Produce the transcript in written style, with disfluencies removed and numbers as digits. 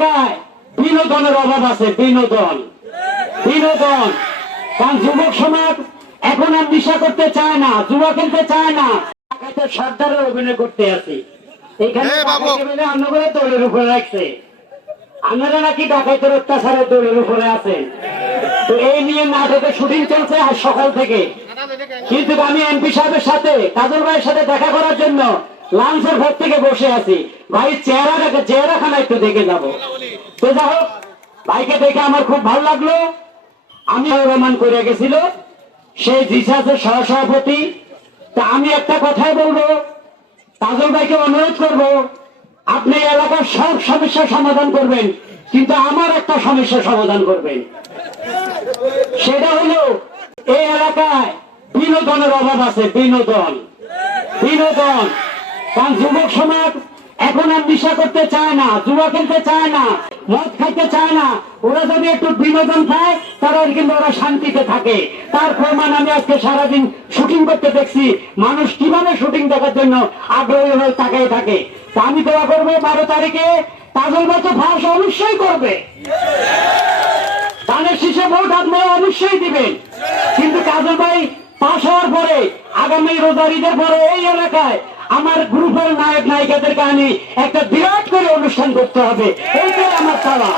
এলাকায় বিনোদনের অভাব আছে, বিনোদন বিনোদন। কারণ যুবক সমাজ এখন আর নেশা করতে চায় না, জুয়া খেলতে চায় না, সর্দারের অভিনয় করতে আসি। এখানে অন্যগুলো দৌড়ের উপরে রাখছে, আপনারা নাকি ডাকাইতের অত্যাচারের দৌড়ের উপরে আছেন। তো এই নিয়ে নাটকের শুটিং চলছে আজ সকাল থেকে। কিন্তু আমি এমপি সাহেবের সাথে, কাজল ভাইয়ের সাথে দেখা করার জন্য লাঞ্চের ঘর থেকে বসে আছি। ভাই চেহারাখানা একটু দেখে যাব। তো যাই হোক, ভাইকে দেখে আমার খুব ভালো লাগলো। আমি রহমান করে গেছিল সেই জিসাসের সহসভাপতি। তা আমি একটা কথাই বলবো, কাজল ভাইকে অনুরোধ করব, আপনি এলাকার সব সমস্যার সমাধান করবেন, কিন্তু আমার একটা সমস্যার সমাধান করবেন। সেটা হলো এই এলাকায় বিনোদনের অভাব আছে, বিনোদন বিনোদন। কারণ যুবক সমাজ এখন আর নেশা করতে চায় না, জুয়া খেলতে চায় না, মদ খাইতে চায় না। ওরা যদি একটু বিনোদন খায় তাহলে কিন্তু ওরা শান্তিতে থাকে। তার প্রমাণ আমি আজকে সারাদিন শুটিং করতে দেখছি, মানুষ কিভাবে শুটিং দেখার জন্য আগ্রহী হয়ে তাকাই থাকে। তা আমি দোয়া করবো 12 তারিখে কাজল ভাই তো ফাঁস অবশ্যই করবে, ধানের শীষে ভোট আপনারা অবশ্যই দিবেন। কিন্তু কাজল ভাই পাশ হওয়ার পরে আগামী রোজার ঈদের পরে এই এলাকায় আমার গ্রুপের নায়ক নায়িকাদের কাহিনী একটা বিরাট করে অনুষ্ঠান করতে হবে, এইটাই আমার চাওয়া।